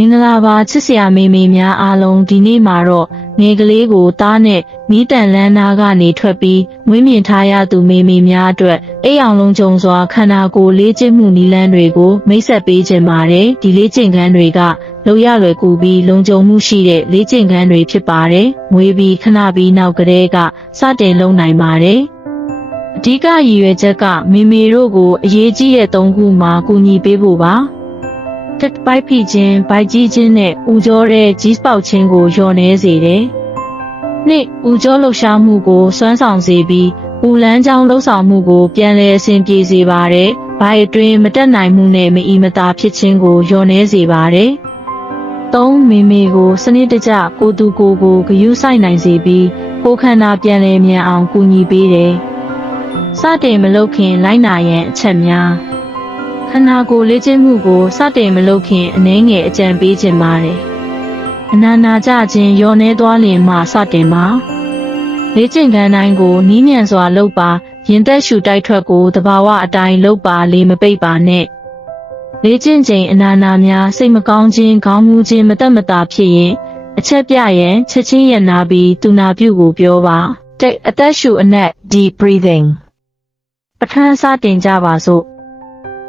မင်္ဂလာပါချစ်စရာမေမေများအားလုံးဒီနေ့မှာတော့ငယ်ကလေးကိုသားနဲ့မီးတန်လန်းနာကနေထွက်ပြီးမွေးမြင်ထားရသူမေမေများအတွက်အိမ်အောင်လုံးကြုံစွာခန္ဓာကိုယ်လေ့ကျင့်မှုနည်းလမ်းတွေကိုမိတ်ဆက်ပေးခြင်းပါတယ်ဒီလေ့ကျင့်ခန်းတွေကလုပ်ရလွယ်ကူပြီးလုံခြုံမှုရှိတဲ့လေ့ကျင့်ခန်းတွေဖြစ်ပါတယ်မွေးပြီးခဏပြီးနောက်ကတည်းကစတင်လုပ်နိုင်ပါတယ်အဓိကရည်ရွယ်ချက်ကမေမေတို့ကိုအရေးကြီးတဲ့၃ခုမှာကူညီပေးဖို့ပါတက်ပိုက်ဖိခြင်း၊ဗိုက်ကြီးခြင်းနဲ့ဦးကြောတဲ့ကြီးပေါက်ခြင်းကိုလျော့နေစေတယ်။နှစ်ဦးကြောလှုပ်ရှားမှုကိုစွမ်းဆောင်စေပြီးဦးလန်းချောင်းလှုပ်ဆောင်မှုကိုပြန်လည်အဆင်ပြေစေပါတယ်။ဗိုက်အတွင်းမတက်နိုင်မှုနဲ့မအီမသာဖြစ်ခြင်းကိုလျော့နေစေပါတယ်။သုံးမေမေကိုစနစ်တကျကိုသူကိုဂရုစိုက်နိုင်စေပြီးကိုယ်ခန္ဓာပြန်လည်မြန်အောင်ကူညီပေးတယ်။စတင်မလုပ်ခင်လိုက်နာရန်အချက်များခန္ဓာကိုယ်လေ့ကျင့်မှုကိုစတင်မလုပ်ခင်အနည်းငယ်အကြံပေးခြင်းပါတယ်။အနာနာကျခြင်းလျော့နေသွားလျင်မှစတင်ပါ။လေ့ကျင့်ခန်းတိုင်းကိုနီးမြန်စွာလုပ်ပါရင်သက်ရှူတိုက်ထွက်ကိုတဘာဝအတိုင်းလုပ်ပါလေမပိတ်ပါနဲ့။လေ့ကျင့်ချိန်အနာနာများစိတ်မကောင်းခြင်းခေါင်းမူးခြင်းမသက်မသာဖြစ်ရင်အချက်ပြရန်ချက်ချင်းရနာပြီးသူနာပြုကိုပြောပါ။အသက်ရှူအနက် deep breathing ပထမစတင်ကြပါစို့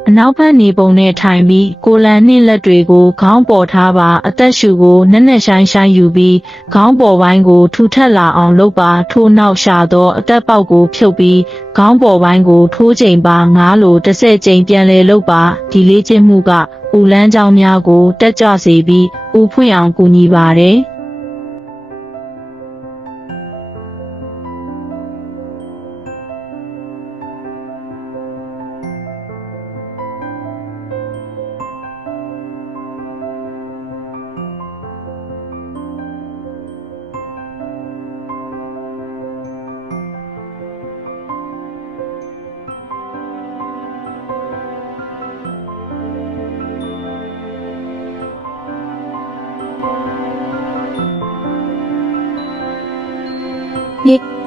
အနောက်ဘက်နေပုံနဲ့ထိုင်ပြီးကိုယ်လန်နှင့်လက်တွေကိုခေါင်းပေါ်ထားပါအသက်ရှူကိုနက်နက်ရှိုင်းယူပြီးခေါင်းပေါ်ပိုင်းကိုထူထပ်လာအောင်လုပ်ပါထို့နောက်ရှာသောအသက်ပေါက်ကိုဖြုတ်ပြီးခေါင်းပေါ်ပိုင်းကိုထိုးချိန်ပါ9လို10ကြိမ်ပြန်လည်လုပ်ပါဒီလေ့ကျင့်မှုကဦးလန်းချောင်းများကိုတက်ကြွစေပြီးဦးဖွင့်အောင်ကူညီပါတယ်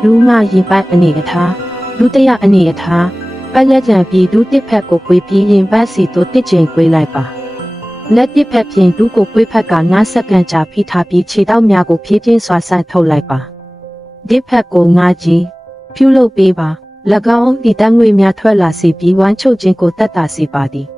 လူမရင်ပိုက်အနေအထားလူတရအနေအထားပတ်လက်ကြံပြီးဒုတစ်ဖက်ကိုကွေးပြီးရင်ပတ်စီတို့တစ်ချိန်ကွေးလိုက်ပါလက်တစ်ဖက်ပြင်ဒုကိုကွေးဖက်က9စက္ကန့်ကြာဖိထားပြီးခြေထောက်များကိုဖြည်းဖြည်းဆွာဆန့်ထုတ်လိုက်ပါဒီဖက်ကို9ကြီးဖြူလုပ်ပေးပါ၎င်းဒီတန်းငွေများထွက်လာစေပြီးဝမ်းချုပ်ခြင်းကိုတက်တာစေပါသည်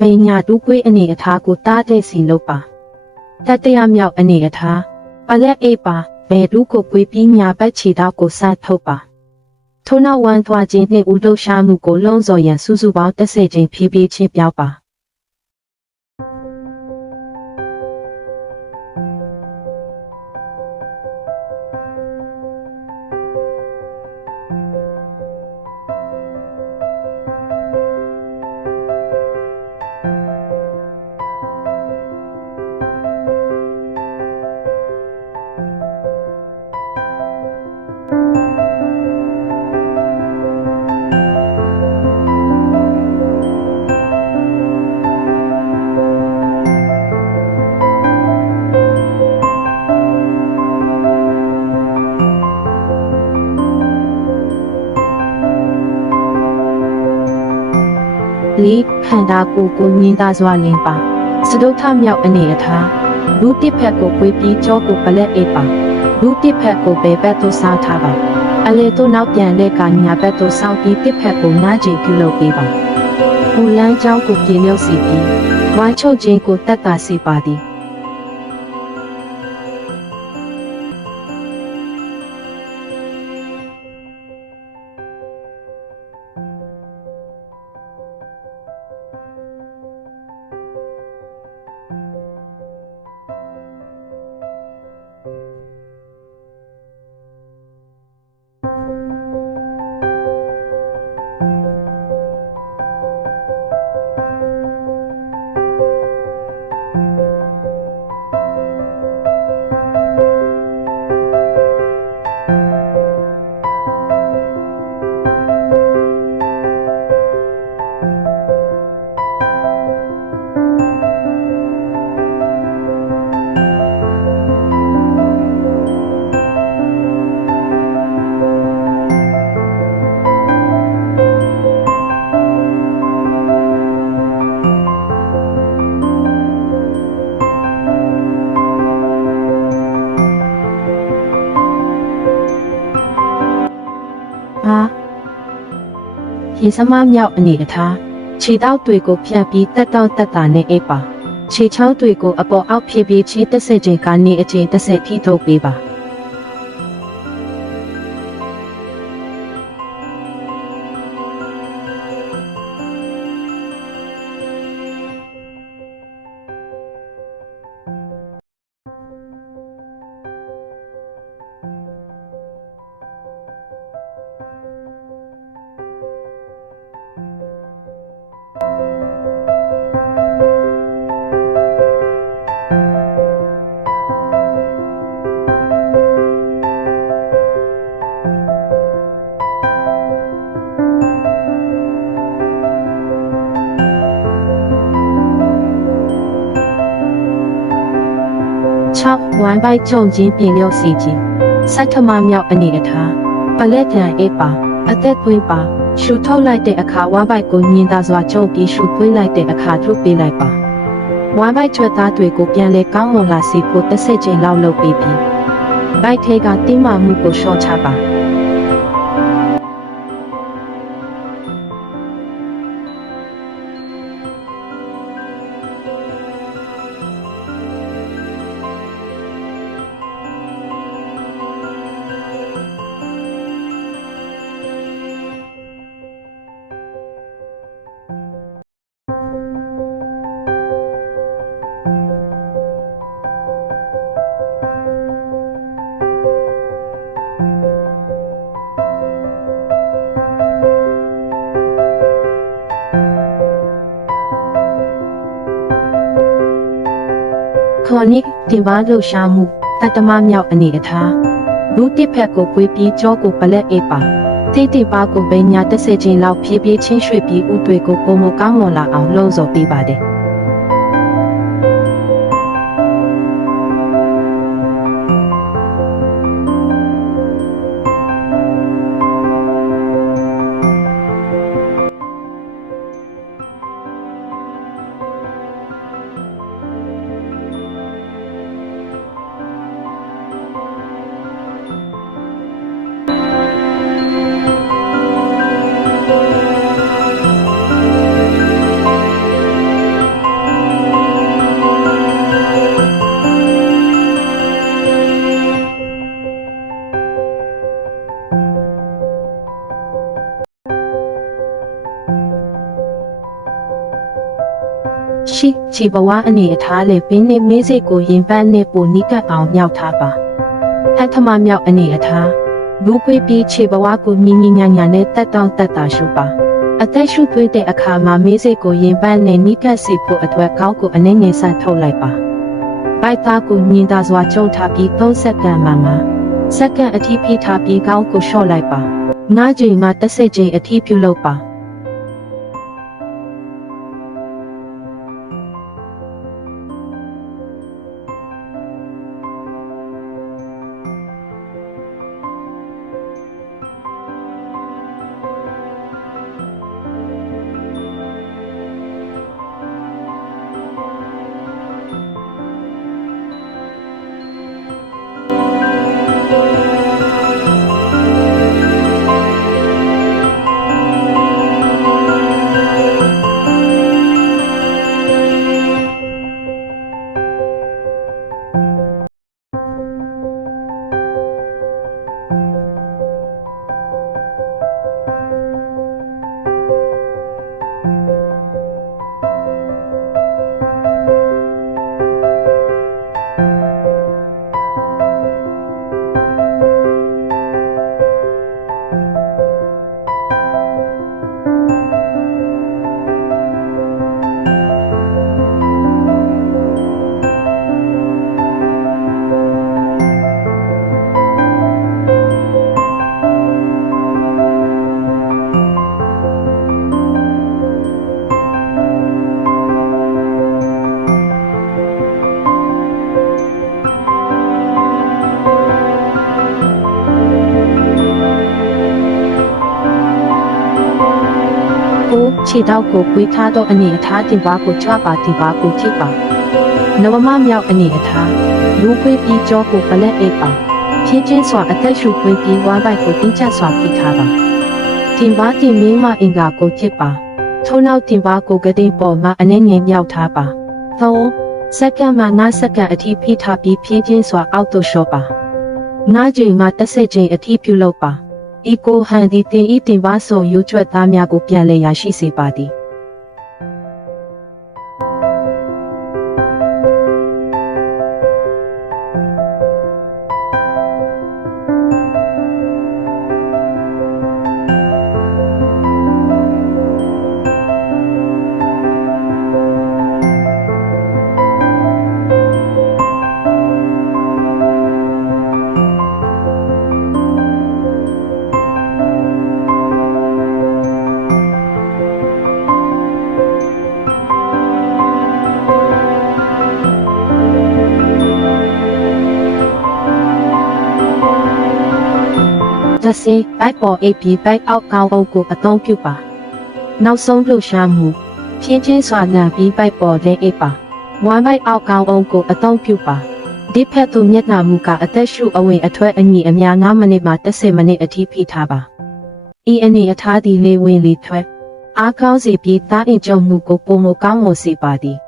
ပညာတူးကွေးအနေအထားကိုတားတဲ့စီလုပ်ပါတတရမြောက်အနေအထားပလက်အေးပါဘယ်တူးကိုကွေးပြီးညာဘက်ခြေထောက်ကိုစထုတ်ပါထို့နောက်ဝမ်းသွားခြင်းနှင့်ဥလှုပ်ရှားမှုကိုလုံးစော်ရန်စုစုပေါင်း10ကြိမ်ဖြည်းဖြည်းချင်းပြောက်ပါလေးခန္ဓာကိုယ်ကိုမြင်သာစွာလင်းပါစတုထမြောက်အနေအထားလူတစ်ဖက်ကိုကွေးပြီးကြောကိုပလက်အေးပါလူတစ်ဖက်ကိုဘယ်ဘက်သို့ဆောင်းထားပါအလေသို့နောက်ပြန်တဲ့ကညာဘက်သို့ဆောင်းပြီးတစ်ဖက်ကိုနားကျင်ပြုလုပ်ပေးပါ ထိုလမ်းကြောင်းကိုပြေလျော့စေပြီးဝမ်းချုပ်ခြင်းကိုတက်တာစေပါသည်ရေစမမြောက်အနေအထားခြေတောက်တွေကိုဖြတ်ပြီးတက်တောင့်တက်တာနဲ့အေးပါခြေချောင်းတွေကိုအပေါ်အောက်ဖြည့်ပြီးခြေတက်ဆက်ချိန်ကနေအချိန်တက်ဆက်ထိထုတ်ပေးပါ6ဝိုင်းပိုက်ကြုံချင်းပြင်လျော့စီကြီးစိုက်ထမမြောက်အနေအထားပလက်တန်အေးပါအသက်သွင်းပါရှူထုတ်လိုက်တဲ့အခါဝိုင်းပိုက်ကိုညင်သာစွာကြုံပြီးရှူသွင်းလိုက်တဲ့အခါထုတ်ပေးလိုက်ပါဝိုင်းပိုက်ကျွတ်သားတွေကိုပြန်လဲကောင်းမွန်လာစေဖို့တစ်ဆက်ချိန်လောက်လုပ်ပေးပြီးဘိုက်ထဲကတင်းမာမှုကိုရှော့ချပါခေါ်နစ်တင်ပါလှရှာမှုတတမမြောက်အနေအထားလူတစ်ဖက်ကိုပွေးပြီးကြောကိုပလက်အေးပါတိတ်တိပါကိုပဲညာတက်စေခြင်းလောက်ဖြည်းဖြည်းချင်းရွှေ့ပြီးဥတွေကိုပုံမကောင်းမွန်လာအောင်လှုံ့ဆော်ပေးပါတယ်ရှိခြေဘဝအနေအထားလေပင်နဲ့မင်းစိတ်ကိုရင်ပန်းနဲ့ပိုနီးကပ်အောင်မြောက်ထားပါအထမမြောက်အနေအထားလူပွေးပြီးခြေဘဝကိုမြင်းညာညာနဲ့တက်တောင့်တက်တာရှုပါအသက်ရှုသွေးတဲ့အခါမှာမင်းစိတ်ကိုရင်ပန်းနဲ့နီးကပ်စေဖို့အတွက်ကောက်ကိုအနှဲငယ်ဆန်ထုတ်လိုက်ပါပိုက်သားကိုညင်သာစွာကျုံထားပြီး3စက္ကန့်မှစက္ကန့်အထိဖိထားပြီးကောက်ကိုလျှော့လိုက်ပါ9ချိန်မှ10ချိန်အထိပြုလုပ်ပါ ခြေထောက်ကိုကွေးထားသောအနေအထားတင်ပါကိုကြွပါတင်ပါကိုထိပါနဝမမြောက်အနေအထားလူခွေးပြီးကြောကိုပလက်အိပ်ပါဖြင်းချင်းစွာအသက်ရှူခွေးပြီးဝါးပိုက်ကိုတင်းကျပ်စွာဖိထားပါတင်ပါတင်မင်းမအင်္ဂါကိုဖြစ်ပါထုံနောက်တင်ပါကိုကတိန်ပေါ်မှာအနေငယ်မြောက်ထားပါ3စက္ကန့်မှ9စက္ကန့်အထိဖိထားပြီးဖြင်းချင်းစွာအောက်သို့လျှော့ပါ9ချိန်မှ10ချိန်အထိပြုလုပ်ပါဤကိုဟန်ဒီတင်ဤတင်ပါဆိုရွကျွတ်သားများကိုပြန်လည်ရရှိစေပါသည်သစေဘိုက်ပေါ်အိပ်ပြီးဘိုက်အောက်ကောင်းအုပ်ကိုအသုံးပြုပါနောက်ဆုံးလှုပ်ရှားမှုဖြင်းချင်းစွာလန့်ပြီးဘိုက်ပေါ်လဲအိပ်ပါဝမ်းဘိုက်အောက်ကောင်းအုပ်ကိုအသုံးပြုပါဒီဖက်သို့မျက်နှာမူကအသက်ရှူအဝင်အထွက်အညီအများ9မိနစ်မှ10မိနစ်အထိဖိထားပါဤအနေအထားသည်လေဝင်လေထွက်အားကောင်းစေပြီးသားအင်ကြုံမှုကိုပုံမကောင်းမွန်စေပါသည်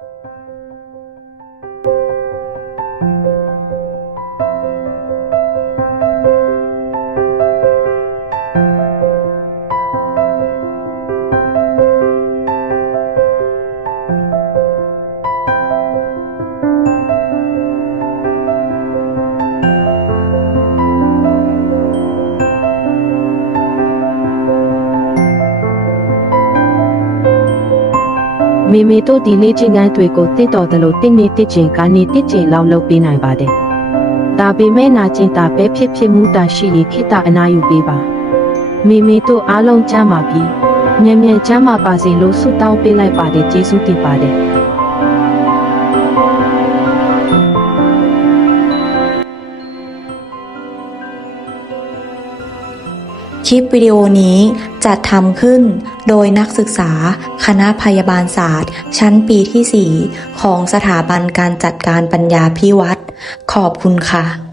မေမေတို့ဒီလေးချင်းကန်းတွေကိုတင့်တော်တယ်လို့တင့်နေတင့်ချင်ကနေတင့်ချင်လောက်လုပ်ပေးနိုင်ပါတယ်။ဒါပေမဲ့နာကျင်တာပဲဖြစ်ဖြစ်မှုတာရှိရင်ခိတအနာယူပေးပါ။မေမေတို့အားလုံးကြမ်းပါပြီ။မြန်မြန်ကြမ်းပါပါစေလို့ဆုတောင်းပေးလိုက်ပါတယ်ကျေးဇူးတင်ပါတယ်။คลิปวิดีโอนี้จัดทำขึ้นโดยนักศึกษาคณะพยาบาลศาสตร์ชั้นปีที่ 4 ของสถาบันการจัดการปัญญาภิวัตรขอบคุณค่ะ